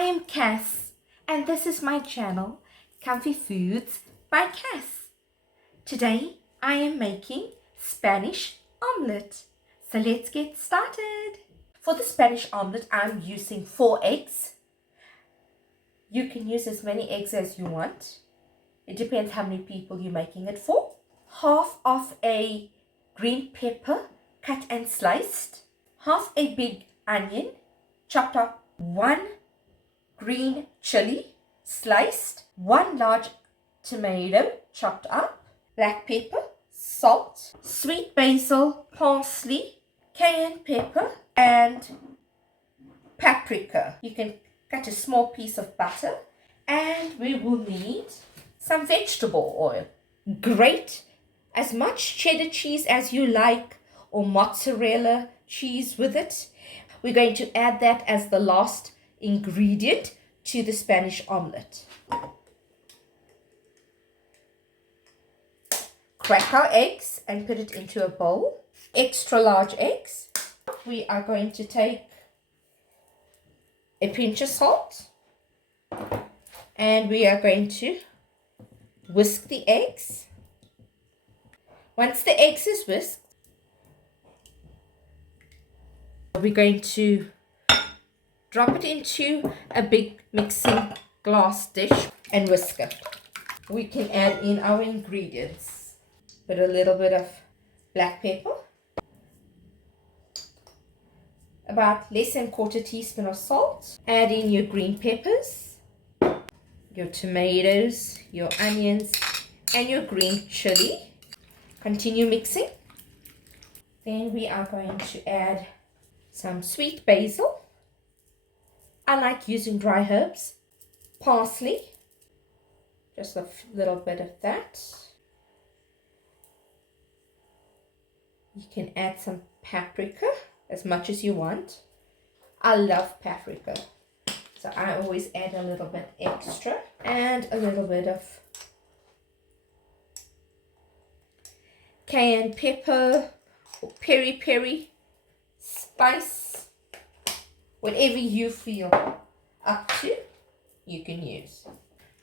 I am Cass, and this is my channel, Comfy Foods by Cass. Today, I am making Spanish omelette. So let's get started. For the Spanish omelette, I'm using 4 eggs. You can use as many eggs as you want. It depends how many people you're making it for. Half of a green pepper, cut and sliced. Half a big onion, chopped up. 1 green chili, sliced. 1 large tomato, chopped up. Black pepper, salt, sweet basil, parsley, cayenne pepper, and paprika. You can cut a small piece of butter, and we will need some vegetable oil. Grate as much cheddar cheese as you like, or mozzarella cheese with it. We're going to add that as the last ingredient to the Spanish omelette. Crack our eggs and put it into a bowl. Extra large eggs. We are going to take a pinch of salt, and we are going to whisk the eggs. Once the eggs is whisked, we're going to drop it into a big mixing glass dish and whisk it. We can add in our ingredients. Put a little bit of black pepper, about less than 1/4 teaspoon of salt. Add in your green peppers, your tomatoes, your onions, and your green chili. Continue mixing. Then we are going to add some sweet basil. I like using dry herbs. Parsley, just a little bit of that. You can add some paprika, as much as you want. I love paprika, so I always add a little bit extra, and a little bit of cayenne pepper or peri spice, whatever you feel up to, you can use.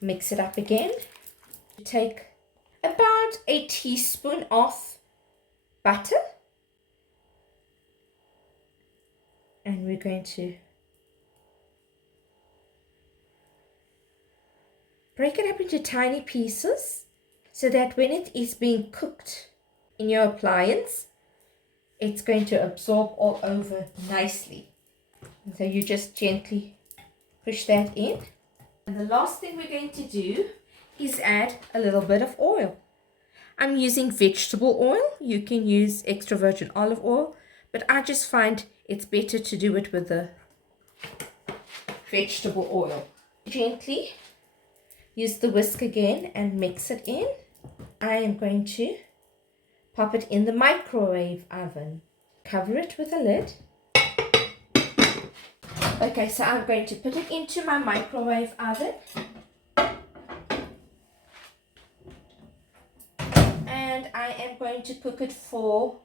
Mix it up again. Take about a teaspoon of butter, and we're going to break it up into tiny pieces so that when it is being cooked in your appliance, it's going to absorb all over nicely. And so you just gently push that in. And the last thing we're going to do is add a little bit of oil. I'm using vegetable oil. You can use extra virgin olive oil, but I just find it's better to do it with the vegetable oil. Gently use the whisk again and mix it in. I am going to pop it in the microwave oven. Cover it with a lid. Okay, so I'm going to put it into my microwave oven. And I am going to cook it for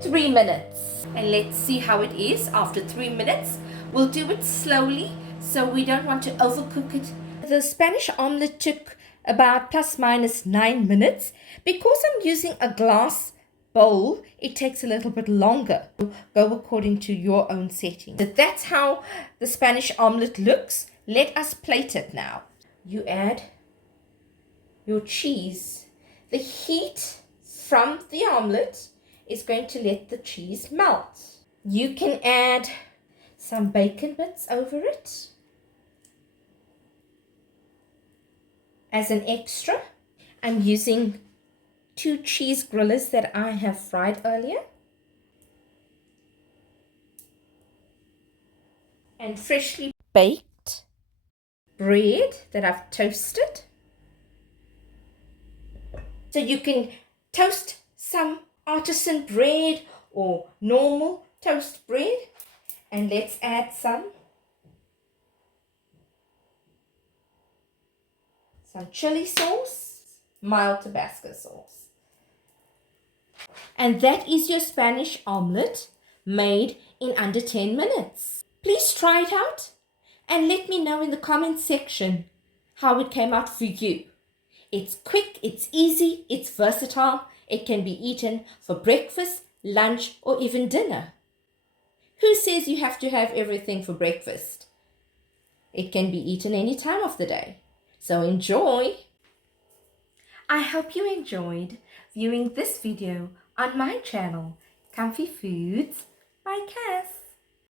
3 minutes. And let's see how it is after 3 minutes. We'll do it slowly, so we don't want to overcook it. The Spanish omelette took about ±9 minutes. Because I'm using a glass bowl, it takes a little bit longer. Go according to your own setting. So that's how the Spanish omelette looks. Let us plate it now. You add your cheese. The heat from the omelette is going to let the cheese melt. You can add some bacon bits over it as an extra. I'm using 2 cheese grillers that I have fried earlier, and freshly baked bread that I've toasted. So you can toast some artisan bread or normal toast bread. And let's add some chili sauce, mild Tabasco sauce. And that is your Spanish omelette made in under 10 minutes. Please try it out and let me know in the comments section how it came out for you. It's quick, it's easy, it's versatile. It can be eaten for breakfast, lunch, or even dinner. Who says you have to have everything for breakfast? It can be eaten any time of the day. So enjoy! I hope you enjoyed viewing this video on my channel, Comfy Foods by Cass.